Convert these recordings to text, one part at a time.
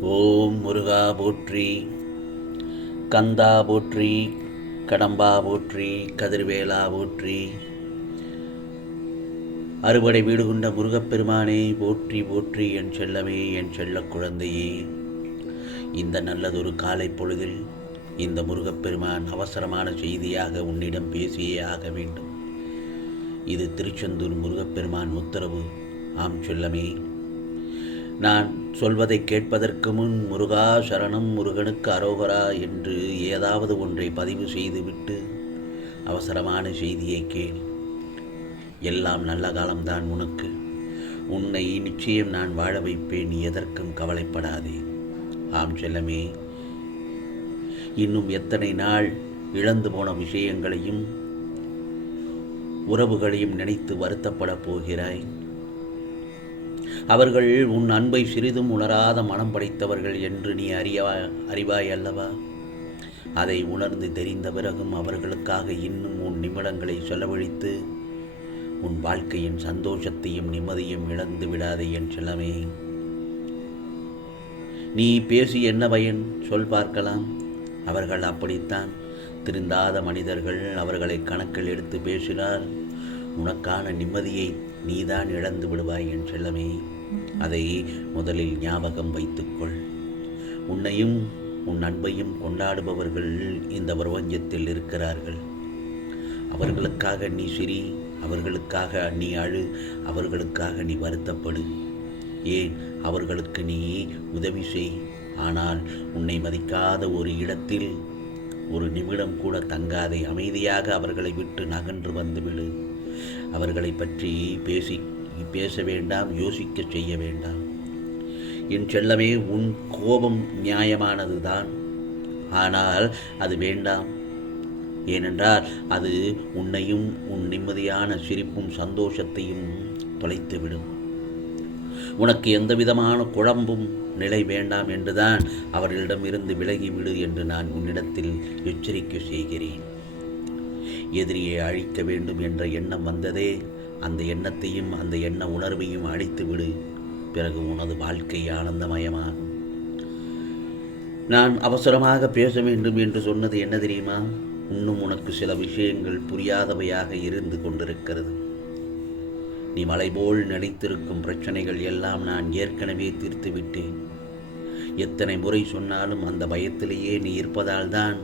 ஓம் முருகா போற்றி கந்தா போற்றி கடம்பா போற்றி கதிர்வேலா போற்றி. அறுபடை வீடு கொண்ட முருகப்பெருமானே போற்றி போற்றி என் செல்லமே என் செல்ல குழந்தையே. இந்த நல்லதொரு காலை பொழுதில் இந்த முருகப்பெருமான் அவசரமான செய்தியாக உன்னிடம் பேசியே ஆக வேண்டும். இது திருச்செந்தூர் முருகப்பெருமான் உத்தரவு. ஆம் செல்லமே. நான் சொல்வதை கேட்பதற்கு முன் முருகா சரணம் முருகனுக்கு அரோகரா என்று ஏதாவது ஒன்றை பதிவு செய்துவிட்டு அவசரமான செய்தியை கேள். எல்லாம் நல்ல காலம்தான் உனக்கு. உன்னை நிச்சயம் நான் வாழ வைப்பேன் நீ எதற்கும் கவலைப்படாதே. ஆம் செல்லமே. இன்னும் எத்தனை நாள் இழந்து போன விஷயங்களையும் உறவுகளையும் நினைத்து வருத்தப்படப் போகிறாய்? அவர்கள் உன் அன்பை சிறிதும் உணராத மனம் படைத்தவர்கள் என்று நீ அறியவா அறிவாய் அல்லவா? அதை உணர்ந்து தெரிந்த பிறகும் அவர்களுக்காக இன்னும் உன் நிமிடங்களை செலவழித்து உன் வாழ்க்கையின் சந்தோஷத்தையும் நிம்மதியும் இழந்து விடாதே என் செல்லமே. நீ பேசி என்ன பயன்? சொல் பார்க்கலாம். அவர்கள் அப்படித்தான். திருந்தாத மனிதர்கள் அவர்களை கணக்கில் எடுத்து பேசினால் உனக்கான நிம்மதியை நீதான் இழந்து விடுவாய் என் செல்லமே. அதை முதலில் ஞாபகம் வைத்துக்கொள். உன்னையும் உன் அன்பையும் கொண்டாடுபவர்கள் இந்த பிரபஞ்சத்தில் இருக்கிறார்கள். அவர்களுக்காக நீ சிரி அவர்களுக்காக நீ அழு அவர்களுக்காக நீ வருத்தப்படு. ஏன்? அவர்களுக்கு நீ உதவி செய். ஆனால் உன்னை மதிக்காத ஒரு இடத்தில் ஒரு நிமிடம் கூட தங்காதே. அமைதியாக அவர்களை விட்டு நகன்று வந்துவிடு. அவர்களை பற்றி பேசி பேச வேண்டாம் யோசிக்க செய்ய வேண்டாம். என் செல்லமே உன் கோபம் நியாயமானதுதான். ஆனால் அது வேண்டாம். ஏனென்றால் அது உன்னையும் உன் நிம்மதியான சிரிப்பும் சந்தோஷத்தையும் தொலைத்துவிடும். உனக்கு எந்த விதமான குழம்பும் நிலை வேண்டாம் என்றுதான் அவர்களிடமிருந்து விலகிவிடு என்று நான் உன்னிடத்தில் எச்சரிக்கை செய்கிறேன். எதிரியை அழிக்க வேண்டும் என்ற எண்ணம் வந்ததே அந்த எண்ணத்தையும் அந்த எண்ண உணர்வையும் அழித்துவிடு பிறகு உனது வாழ்க்கை ஆனந்தமயமாகும் நான் அவசரமாக பேச வேண்டும் என்று சொன்னது என்ன தெரியுமா? இன்னும் உனக்கு சில விஷயங்கள் புரியாதவையாக இருந்து கொண்டிருக்கிறது. நீ மலை போல் நினைத்திருக்கும் பிரச்சனைகள் எல்லாம் நான் ஏற்கனவே தீர்த்து விட்டேன் எத்தனை முறை சொன்னாலும் அந்த பயத்திலேயே நீ இருப்பதால் தான்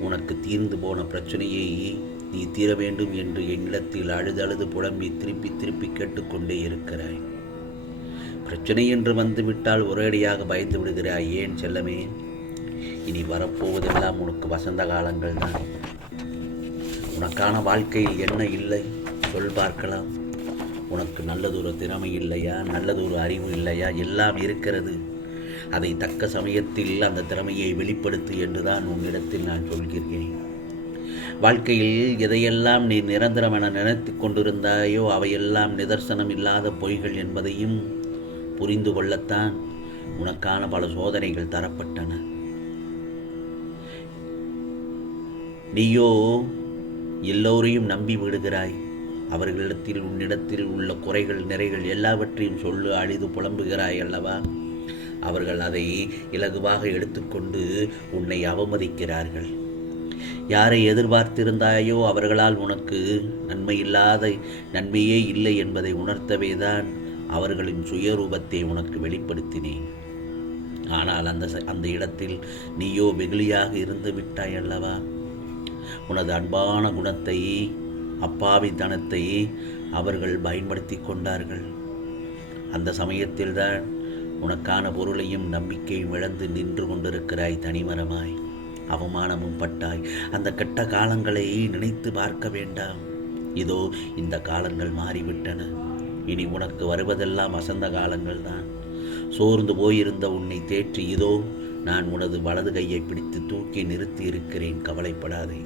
உனக்கு தீர்ந்து போன பிரச்சனையை நீ தீர வேண்டும் என்று என்னிடத்தில் அழுதழுது புலம்பி திருப்பி திருப்பி கேட்டுக்கொண்டே இருக்கிறாய். பிரச்சனை என்று வந்துவிட்டால் ஒரேடியாக பயந்து விடுகிறாய். ஏன் செல்லமே? இனி வரப்போவதெல்லாம் உனக்கு வசந்த காலங்கள் தான். உனக்கான வாழ்க்கையில் என்ன இல்லை? சொல் பார்க்கலாம். உனக்கு நல்லதொரு திறமை இல்லையா? நல்லதொரு அறிவு இல்லையா? எல்லாம் இருக்கிறது. அதை தக்க சமயத்தில் அந்த திறமையை வெளிப்படுத்து என்றுதான் உன்னிடத்தில் நான் சொல்கிறேன். வாழ்க்கையில் எதையெல்லாம் நீ நிரந்தரம் என நினைத்து கொண்டிருந்தாயோ அவையெல்லாம் நிதர்சனம் இல்லாத பொய்கள் என்பதையும் புரிந்து கொள்ளத்தான் உனக்கான பல சோதனைகள் தரப்பட்டன. நீயோ எல்லோரையும் நம்பி விடுகிறாய். அவர்களிடத்தில் உன்னிடத்தில் உள்ள குறைகள் நிறைகள் எல்லாவற்றையும் சொல்லு அழிது புலம்புகிறாய் அல்லவா? அவர்கள் அதை இலகுவாக எடுத்துக்கொண்டு உன்னை அவமதிக்கிறார்கள். யாரை எதிர்பார்த்திருந்தாயோ அவர்களால் உனக்கு நன்மையில்லாத நன்மையே இல்லை என்பதை உணர்த்தவே தான் அவர்களின் சுயரூபத்தை உனக்கு வெளிப்படுத்தினேன். ஆனால் அந்த அந்த இடத்தில் நீயோ வெகுளியாக இருந்து விட்டாய் அல்லவா? உனது அன்பான குணத்தை அப்பாவித்தனத்தை அவர்கள் பயன்படுத்தி கொண்டார்கள். அந்த சமயத்தில்தான் உனக்கான பொருளையும் நம்பிக்கையும் இழந்து நின்று கொண்டிருக்கிறாய் தனிமரமாய். அவமானமும் பட்டாய். அந்த கெட்ட காலங்களை நினைத்து பார்க்க வேண்டாம். இதோ இந்த காலங்கள் மாறிவிட்டன. இனி உனக்கு வருவதெல்லாம் வசந்த காலங்கள் தான் சோர்ந்து போயிருந்த உன்னை தேற்றி இதோ நான் உனது வலது கையை பிடித்து தூக்கி நிறுத்தி இருக்கிறேன் கவலைப்படாதே.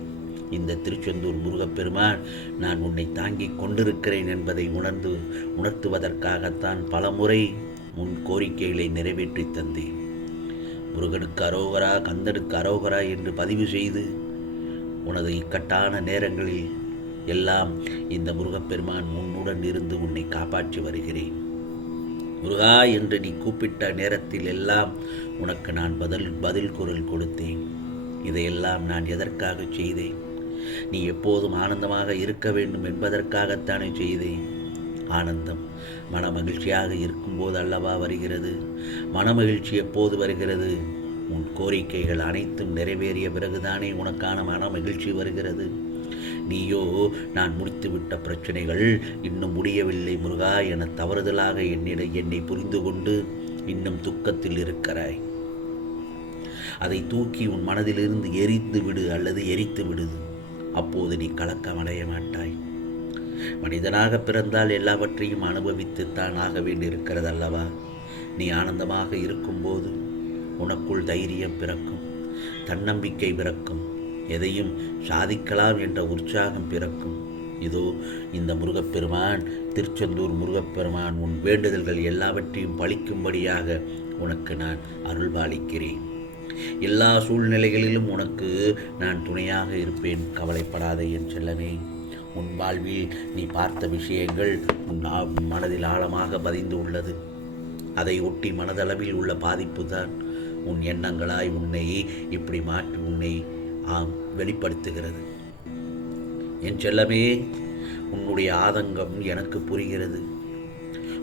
இந்த திருச்செந்தூர் முருகப்பெருமான் நான் உன்னை தாங்கிக் கொண்டிருக்கிறேன் என்பதை உணர்ந்து உணர்த்துவதற்காகத்தான் பலமுறை உன் கோரிக்கைகளை நிறைவேற்றி தந்தேன். முருகனுக்கு அரோகரா கந்தனுக்கு அரோகரா என்று பதிவு செய்து உனது இக்கட்டான நேரங்களில் எல்லாம் இந்த முருகப்பெருமான் உன்னுடன் இருந்து உன்னை காப்பாற்றி வருகிறேன். முருகா என்று நீ கூப்பிட்ட நேரத்தில் எல்லாம் உனக்கு நான் பதில் பதில் குரல் கொடுத்தேன். இதையெல்லாம் நான் எதற்காக செய்தேன்? நீ எப்போதும் ஆனந்தமாக இருக்க வேண்டும் என்பதற்காகத்தானே செய்தேன். ஆனந்தம். மன மகிழ்ச்சியாக இருக்கும்போது அல்லவா வருகிறது? மனமகிழ்ச்சி எப்போது வருகிறது? உன் கோரிக்கைகள் அனைத்தும் நிறைவேறிய பிறகுதானே உனக்கான மன மகிழ்ச்சி வருகிறது. நீயோ நான் முடித்துவிட்ட பிரச்சனைகள் இன்னும் முடியவில்லை முருகா என தவறுதலாக என்னிட என்னை புரிந்து கொண்டு இன்னும் துக்கத்தில் இருக்கிறாய். அதை தூக்கி உன் மனதிலிருந்து எரித்து விடு அல்லது எரித்து விடுது அப்போது நீ கலக்கமடைய மாட்டாய். மனிதனாக பிறந்தால் எல்லாவற்றையும் அனுபவித்துத்தான் ஆக வேண்டியிருக்கிறது அல்லவா நீ ஆனந்தமாக இருக்கும்போது உனக்குள் தைரியம் பிறக்கும் தன்னம்பிக்கை பிறக்கும் எதையும் சாதிக்கலாம் என்ற உற்சாகம் பிறக்கும். இதோ இந்த முருகப்பெருமான் திருச்செந்தூர் முருகப்பெருமான் உன் வேண்டுதல்கள் எல்லாவற்றையும் பழிக்கும்படியாக உனக்கு நான் அருள்பாலிக்கிறேன். எல்லா சூழ்நிலைகளிலும் உனக்கு நான் துணையாக இருப்பேன் கவலைப்படாதே என் செல்லமே. உன் வாழ்வில் நீ பார்த்த விஷயங்கள் உன் மனதில் ஆழமாக பதிந்து உள்ளது. அதை ஒட்டி மனதளவில் உள்ள பாதிப்பு தான் உன் எண்ணங்களாய் உன்னை இப்படி மாற்றி உன்னை ஆம் வெளிப்படுத்துகிறது. என் செல்லமே உன்னுடைய ஆதங்கம் எனக்கு புரிகிறது.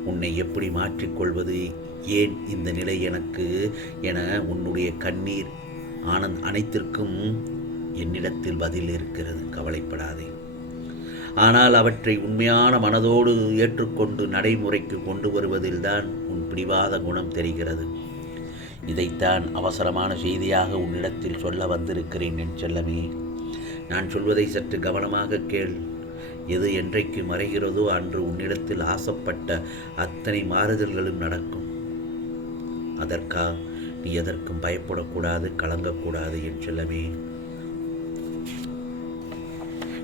உன்னை எப்படி மாற்றிக்கொள்வது ஏன் இந்த நிலை எனக்கு என உன்னுடைய கண்ணீர் ஆனந்த் அனைத்திற்கும் என்னிடத்தில் பதில் இருக்கிறது. கவலைப்படாதே. ஆனால் அவற்றை உண்மையான மனதோடு ஏற்றுக்கொண்டு நடைமுறைக்கு கொண்டு வருவதில்தான் உன் பிடிவாத குணம் தெரிகிறது. இதைத்தான் அவசரமான செய்தியாக உன்னிடத்தில் சொல்ல வந்திருக்கிறேன் என் செல்லமே. நான் சொல்வதை சற்று கவனமாக கேள். எது என்றைக்கு மறைகிறதோ அன்று உன்னிடத்தில் ஆசைப்பட்ட அத்தனை மாறுதல்களும் நடக்கும். அதற்கா நீ எதற்கும் பயப்படக்கூடாது கலங்கக்கூடாது என் செல்லமே.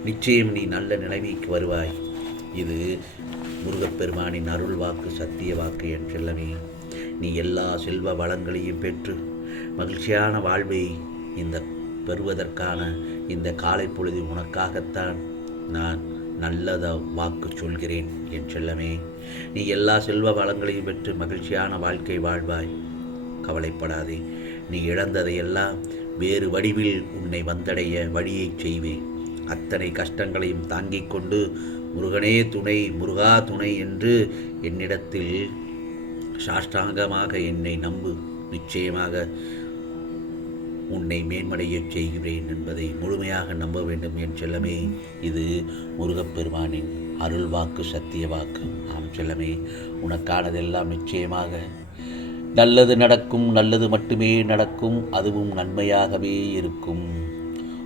நிச்சயம் நீ நல்ல நிலைமைக்கு வருவாய். இது முருகப்பெருமானின் அருள் வாக்கு சத்திய வாக்கு என் செல்லமே நீ எல்லா செல்வ வளங்களையும் பெற்று மகிழ்ச்சியான வாழ்வை இந்த பெறுவதற்கான இந்த காலை பொழுது உனக்காகத்தான் நான் நல்லத வாக்கு சொல்கிறேன் என் செல்லமே நீ எல்லா செல்வ வளங்களையும் பெற்று மகிழ்ச்சியான வாழ்க்கை வாழ்வாய். கவலைப்படாதே நீ இழந்ததையெல்லாம் வேறு வடிவில் உன்னை வந்தடைய வழியைச் செய்வேன். அத்தனை கஷ்டங்களையும் தாங்கிக் கொண்டு முருகனே துணை முருகா துணை என்று என்னிடத்தில் சாஷ்டாங்கமாக என்னை நம்பு. நிச்சயமாக உன்னை மேன்மடையச் செய்கிறேன் என்பதை முழுமையாக நம்ப வேண்டும் என் செல்லமே. இது முருகப்பெருமானின் அருள் வாக்கு சத்திய வாக்கு. ஆம் செல்லமே உனக்கானதெல்லாம் நிச்சயமாக நல்லது நடக்கும் நல்லது மட்டுமே நடக்கும் அதுவும் நன்மையாகவே இருக்கும்.